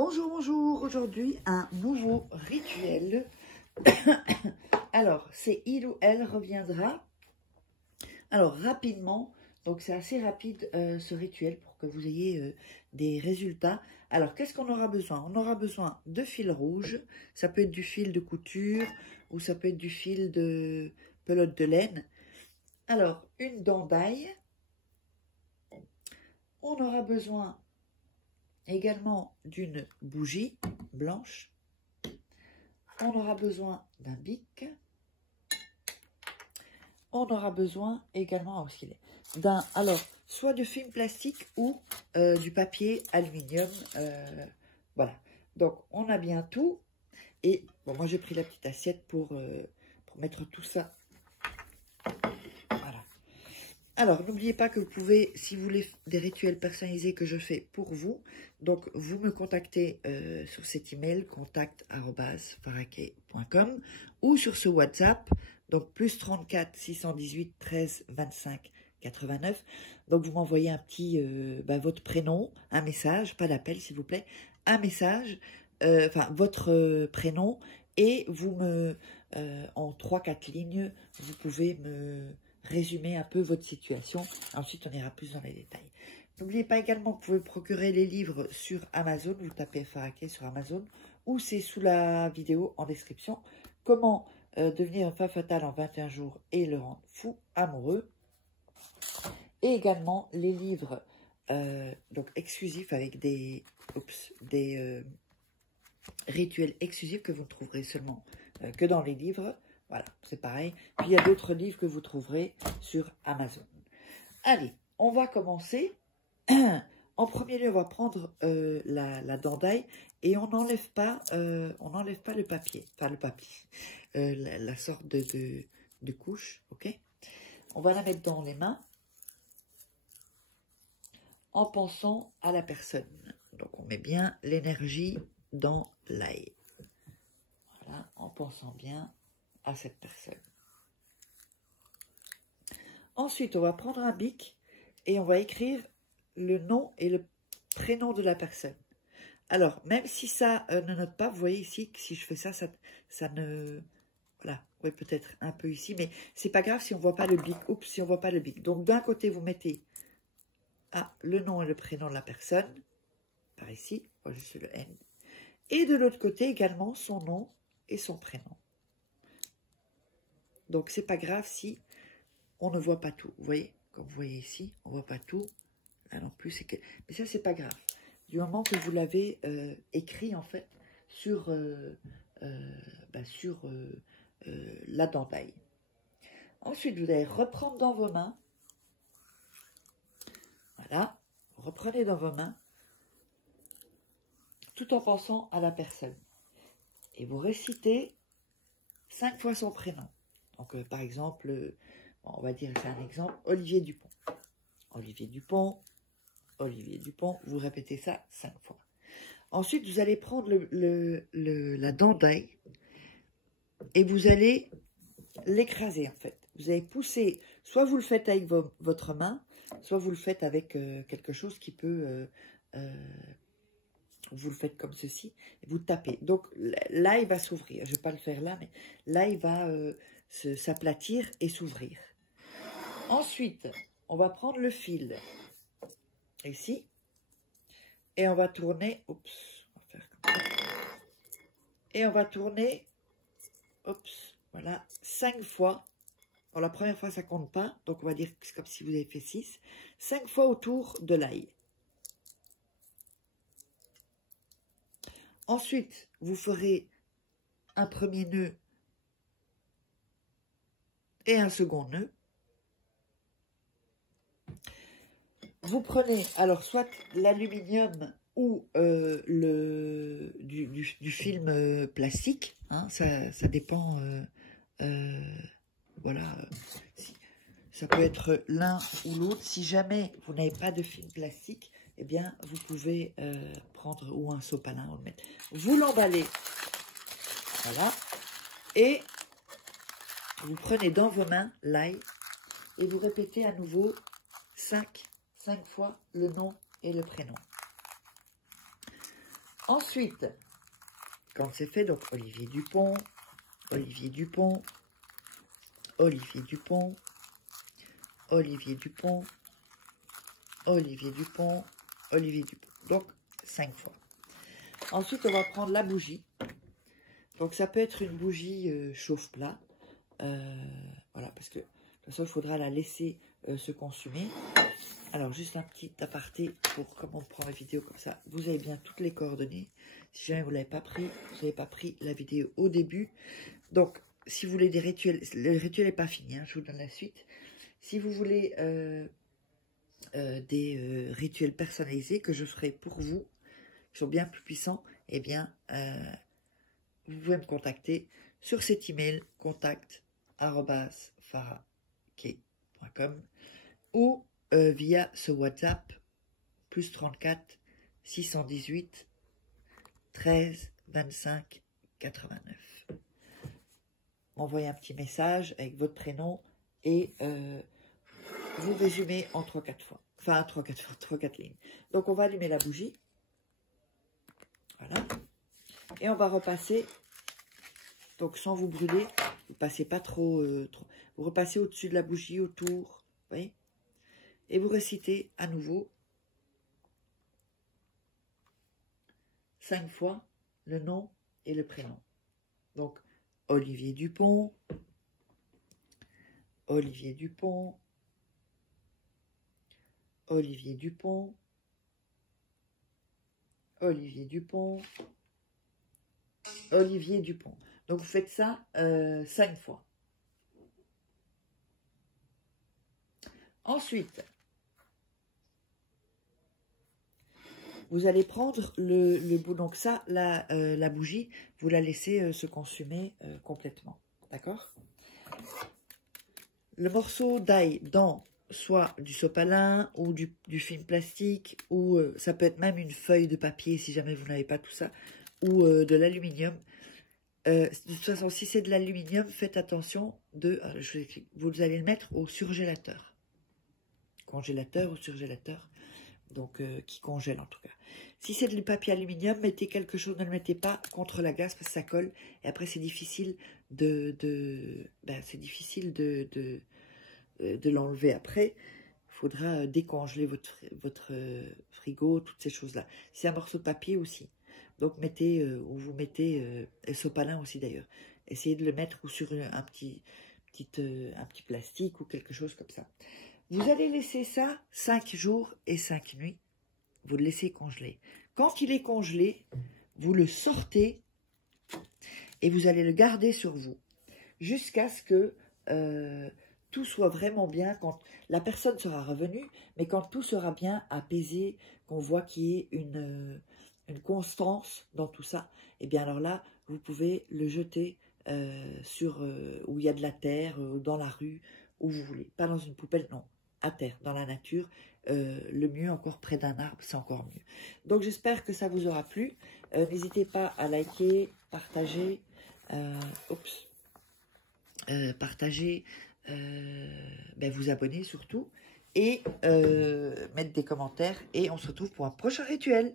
Bonjour, bonjour. Aujourd'hui, un nouveau rituel. Alors, c'est il ou elle reviendra. Alors, rapidement, donc c'est assez rapide ce rituel pour que vous ayez des résultats. Alors, qu'est-ce qu'on aura besoin? On aura besoin de fil rouge. Ça peut être du fil de couture ou ça peut être du fil de pelote de laine. Alors, une dent d'ail. On aura besoin également d'une bougie blanche. On aura besoin d'un bic. On aura besoin également d'un, alors, soit de film plastique ou du papier aluminium. Voilà. Donc, on a bien tout. Et bon, moi, j'ai pris la petite assiette pour mettre tout ça. Voilà. Alors, n'oubliez pas que vous pouvez, si vous voulez des rituels personnalisés que je fais pour vous, donc vous me contactez sur cet email contact@faraké.com ou sur ce WhatsApp, donc plus 34 618 13 25 89. Donc vous m'envoyez un petit, votre prénom, un message, pas d'appel s'il vous plaît, un message, enfin votre prénom, et vous me, en 3-4 lignes, vous pouvez me résumer un peu votre situation. Ensuite, on ira plus dans les détails. N'oubliez pas également que vous pouvez procurer les livres sur Amazon. Vous tapez Faraké sur Amazon ou c'est sous la vidéo en description. Comment devenir une femme fatale en 21 jours et le rendre fou amoureux. Et également les livres donc exclusifs avec des rituels exclusifs que vous ne trouverez seulement que dans les livres. Voilà, c'est pareil. Puis il y a d'autres livres que vous trouverez sur Amazon. Allez, on va commencer. En premier lieu, on va prendre la dent d'ail et on n'enlève pas le papier, enfin le papier, la sorte de couche, ok? On va la mettre dans les mains en pensant à la personne. Donc on met bien l'énergie dans l'ail. Voilà, en pensant bien à cette personne. Ensuite, on va prendre un bic et on va écrire le nom et le prénom de la personne. Alors, même si ça ne note pas, vous voyez ici que si je fais ça, ça ne... Voilà, oui, peut-être un peu ici, mais c'est pas grave si on voit pas le bic. Oups, si on voit pas le bic. Donc, d'un côté, vous mettez le nom et le prénom de la personne, par ici, voilà, juste le N. Et de l'autre côté, également, son nom et son prénom. Donc, c'est pas grave si on ne voit pas tout. Vous voyez, comme vous voyez ici, on voit pas tout. Là non plus, mais ça, c'est pas grave. Du moment que vous l'avez écrit, en fait, sur la dent d'ail. Ensuite, vous allez reprendre dans vos mains. Voilà. Reprenez dans vos mains, tout en pensant à la personne. Et vous récitez 5 fois son prénom. Donc, par exemple, on va dire, c'est un exemple, Olivier Dupont. Olivier Dupont. Olivier Dupont, vous répétez ça 5 fois. Ensuite, vous allez prendre la dent d'ail et vous allez l'écraser en fait. Vous allez pousser, soit vous le faites avec votre main, soit vous le faites avec quelque chose qui peut, vous le faites comme ceci, et vous tapez. Donc là, il va s'ouvrir. Je ne vais pas le faire là, mais là, il va s'aplatir et s'ouvrir. Ensuite, on va prendre le fil ici, et on va tourner, oups, on va faire comme ça, et on va tourner, oups, voilà, 5 fois. Bon, la première fois, ça compte pas, donc on va dire que c'est comme si vous avez fait 6, 5 fois autour de l'ail. Ensuite, vous ferez un premier nœud et un second nœud. Vous prenez, alors, soit l'aluminium ou du film plastique, hein, ça dépend, voilà, ça peut être l'un ou l'autre. Si jamais vous n'avez pas de film plastique, eh bien, vous pouvez prendre ou un sopalin, ou le mettre. Vous l'emballez, voilà, et vous prenez dans vos mains l'ail et vous répétez à nouveau 5 fois le nom et le prénom. Ensuite, quand c'est fait, donc Olivier Dupont, Olivier Dupont, Olivier Dupont, Olivier Dupont, Olivier Dupont, Olivier Dupont. Donc, 5 fois. Ensuite, on va prendre la bougie. Donc, ça peut être une bougie chauffe-plat. Voilà, parce que de toute façon, il faudra la laisser se consumer. Alors, juste un petit aparté pour comment on prend la vidéo comme ça. Vous avez bien toutes les coordonnées. Si jamais vous ne l'avez pas pris, vous n'avez pas pris la vidéo au début. Donc, si vous voulez des rituels, le rituel n'est pas fini, hein, je vous donne la suite. Si vous voulez des rituels personnalisés que je ferai pour vous, qui sont bien plus puissants, eh bien, vous pouvez me contacter sur cet email contact@farahkay.com ou via ce WhatsApp plus 34 618 13 25 89. M'envoyez un petit message avec votre prénom et vous résumez en 3-4 fois. Enfin, 3-4 lignes. Donc, on va allumer la bougie. Voilà. Et on va repasser. Donc, sans vous brûler, vous ne passez pas trop, Vous repassez au-dessus de la bougie, autour. Vous voyez? Et vous récitez à nouveau 5 fois le nom et le prénom. Donc, Olivier Dupont, Olivier Dupont, Olivier Dupont, Olivier Dupont, Olivier Dupont. Donc, vous faites ça 5 fois. Ensuite, vous allez prendre le bout. Donc ça, la bougie, vous la laissez se consumer complètement. D'accord? Le morceau d'ail dans soit du sopalin ou du film plastique, ou ça peut être même une feuille de papier si jamais vous n'avez pas tout ça, ou de l'aluminium. De toute façon, si c'est de l'aluminium, faites attention je vous explique, vous allez le mettre au surgélateur. Congélateur ou surgélateur, donc qui congèle en tout cas. Si c'est du papier aluminium, mettez quelque chose, ne le mettez pas contre la glace parce que ça colle et après c'est difficile de l'enlever après. Il faudra décongeler votre frigo, toutes ces choses là. Si c'est un morceau de papier aussi, donc mettez ou vous mettez le sopalin aussi d'ailleurs. Essayez de le mettre ou sur un petit plastique ou quelque chose comme ça. Vous allez laisser ça 5 jours et 5 nuits. Vous le laissez congeler. Quand il est congelé, vous le sortez et vous allez le garder sur vous jusqu'à ce que tout soit vraiment bien. Quand la personne sera revenue, mais quand tout sera bien apaisé, qu'on voit qu'il y ait une constance dans tout ça, et bien alors là, vous pouvez le jeter où il y a de la terre, dans la rue, où vous voulez. Pas dans une poubelle, non. À terre, dans la nature, le mieux encore près d'un arbre, c'est encore mieux. Donc j'espère que ça vous aura plu. N'hésitez pas à liker, partager, vous abonner surtout, et mettre des commentaires, et on se retrouve pour un prochain rituel.